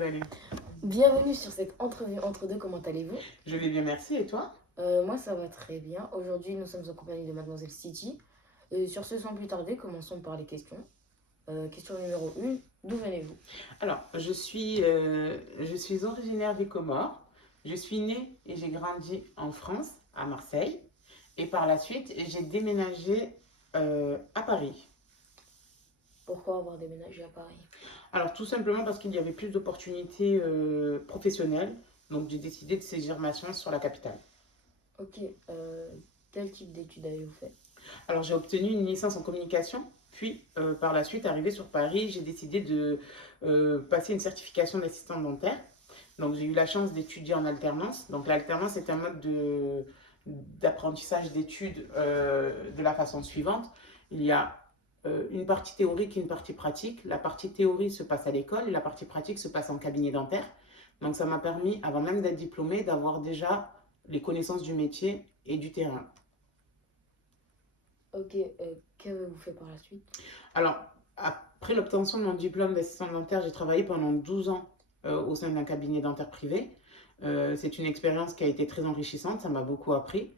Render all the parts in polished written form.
Allez. Bienvenue sur cette entrevue entre deux, comment allez-vous? Je vais bien, merci. Et toi? Moi ça va très bien. Aujourd'hui nous sommes en compagnie de Mademoiselle City. Sur ce sans plus tarder, commençons par les questions. Question numéro 1, d'où venez-vous? Alors, je suis originaire des Comores. Je suis née et j'ai grandi en France, à Marseille. Et par la suite, j'ai déménagé à Paris. Pourquoi avoir déménagé à Paris? Alors, tout simplement parce qu'il y avait plus d'opportunités professionnelles. Donc, j'ai décidé de saisir ma chance sur la capitale. Ok, quel type d'études avez-vous fait? Alors, j'ai obtenu une licence en communication. Puis, par la suite, arrivé sur Paris, j'ai décidé de passer une certification d'assistante dentaire. Donc, j'ai eu la chance d'étudier en alternance. Donc, l'alternance est un mode d'apprentissage d'études de la façon suivante. Il y a une partie théorique et une partie pratique. La partie théorie se passe à l'école et la partie pratique se passe en cabinet dentaire. Donc, ça m'a permis, avant même d'être diplômée, d'avoir déjà les connaissances du métier et du terrain. Ok, qu'avez-vous fait par la suite? Alors, après l'obtention de mon diplôme d'assistant dentaire, j'ai travaillé pendant 12 ans au sein d'un cabinet dentaire privé. C'est une expérience qui a été très enrichissante, ça m'a beaucoup appris.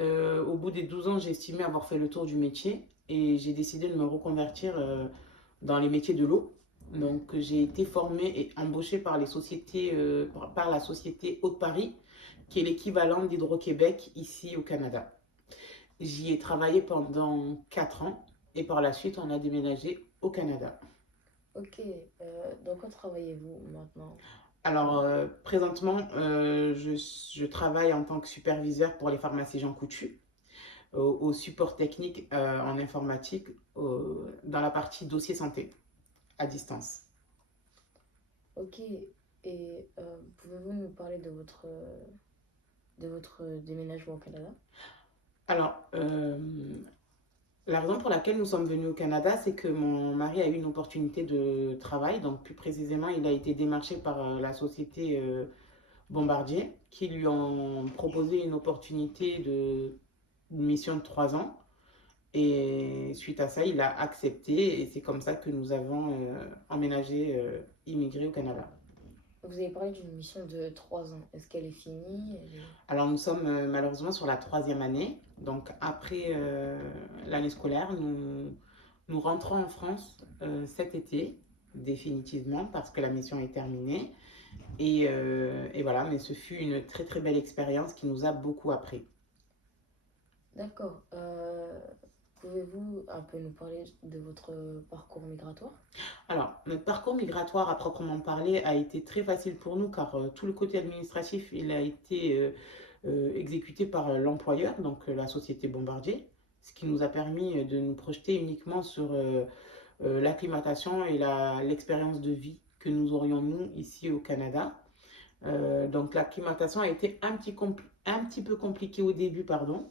Au bout des 12 ans, j'ai estimé avoir fait le tour du métier et j'ai décidé de me reconvertir dans les métiers de l'eau. Donc, j'ai été formée et embauchée par par la société Haute-Paris, qui est l'équivalent d'Hydro-Québec ici au Canada. J'y ai travaillé pendant 4 ans et par la suite, on a déménagé au Canada. Ok, dans quoi travaillez-vous maintenant? Alors, présentement, je travaille en tant que superviseur pour les pharmacies Jean Coutu, au support technique en informatique, dans la partie dossier santé, à distance. Ok, et pouvez-vous nous parler de votre déménagement au Canada? Alors, la raison pour laquelle nous sommes venus au Canada, c'est que mon mari a eu une opportunité de travail. Donc, plus précisément, il a été démarché par la société Bombardier, qui lui ont proposé une opportunité une mission de 3 ans. Et suite à ça, il a accepté et c'est comme ça que nous avons emménagé, immigré au Canada. Vous avez parlé d'une mission de 3 ans. Est-ce qu'elle est finie? Alors nous sommes malheureusement sur la troisième année. Donc après l'année scolaire, nous rentrons en France cet été, définitivement, parce que la mission est terminée. Et voilà, mais ce fut une très très belle expérience qui nous a beaucoup appris. D'accord. Pouvez-vous un peu nous parler de votre parcours migratoire? Alors, notre parcours migratoire à proprement parler a été très facile pour nous car tout le côté administratif, il a été exécuté par l'employeur, donc la société Bombardier, ce qui nous a permis de nous projeter uniquement sur l'acclimatation et l'expérience de vie que nous aurions nous ici au Canada. Donc l'acclimatation a été un petit peu compliquée au début, pardon,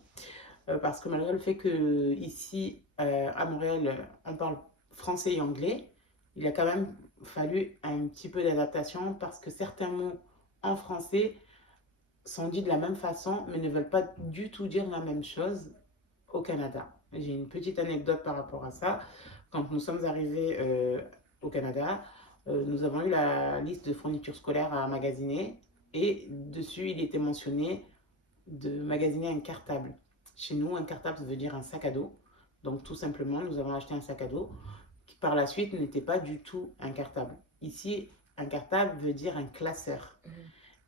parce que malgré le fait que ici à Montréal, on parle français et anglais, il a quand même fallu un petit peu d'adaptation parce que certains mots en français sont dits de la même façon, mais ne veulent pas du tout dire la même chose au Canada. J'ai une petite anecdote par rapport à ça. Quand nous sommes arrivés au Canada, nous avons eu la liste de fournitures scolaires à magasiner et dessus il était mentionné de magasiner un cartable. Chez nous, un cartable, ça veut dire un sac à dos. Donc tout simplement, nous avons acheté un sac à dos qui par la suite n'était pas du tout un cartable. Ici, un cartable veut dire un classeur.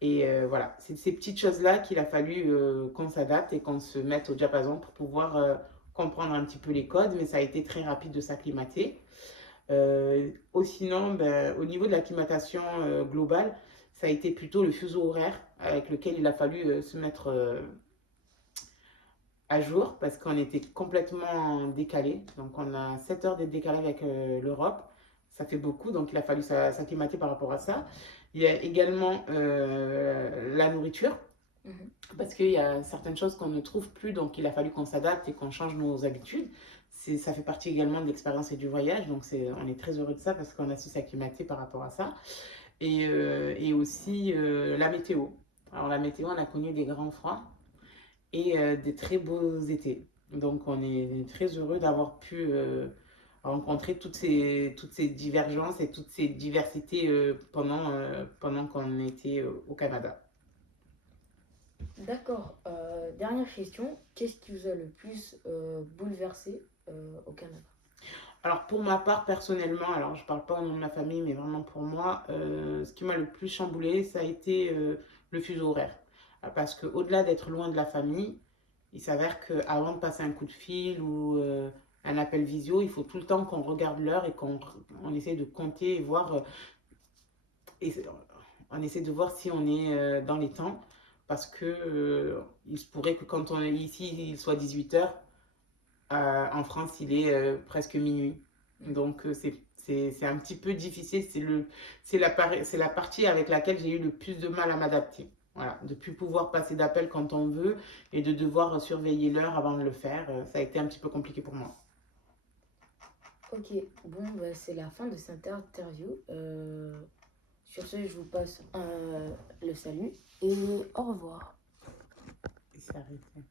Et voilà, c'est ces petites choses-là qu'il a fallu qu'on s'adapte et qu'on se mette au diapason pour pouvoir comprendre un petit peu les codes, mais ça a été très rapide de s'acclimater. Sinon, ben, au niveau de l'acclimatation globale, ça a été plutôt le fuseau horaire avec lequel il a fallu se mettre à jour parce qu'on était complètement décalé. Donc on a 7 heures de décalage avec l'Europe. Ça fait beaucoup, donc il a fallu s'acclimater par rapport à ça. Il y a également la nourriture, parce qu'il y a certaines choses qu'on ne trouve plus, donc il a fallu qu'on s'adapte et qu'on change nos habitudes. Ça fait partie également de l'expérience et du voyage, donc on est très heureux de ça parce qu'on a su s'acclimater par rapport à ça. Et aussi la météo. Alors la météo, on a connu des grands froids et des très beaux étés. Donc on est très heureux d'avoir pu rencontrer toutes ces divergences et toutes ces diversités pendant qu'on était au Canada. D'accord. Dernière question. Qu'est-ce qui vous a le plus bouleversé au Canada? Alors pour ma part, personnellement, alors je parle pas au nom de ma famille, mais vraiment pour moi, ce qui m'a le plus chamboulé, ça a été le fuseau horaire. Parce qu'au-delà d'être loin de la famille, il s'avère qu'avant de passer un coup de fil ou un appel visio, il faut tout le temps qu'on regarde l'heure et qu'on essaie de compter et voir, et on essaie de voir si on est dans les temps. Parce que il se pourrait que quand on est ici, il soit 18 heures. En France, il est presque minuit. Donc, c'est un petit peu difficile. C'est la partie avec laquelle j'ai eu le plus de mal à m'adapter. Voilà, de ne plus pouvoir passer d'appel quand on veut et de devoir surveiller l'heure avant de le faire. Ça a été un petit peu compliqué pour moi. Ok, bon, bah, c'est la fin de cette interview. Sur ce, je vous passe le salut et au revoir. Et c'est arrêté.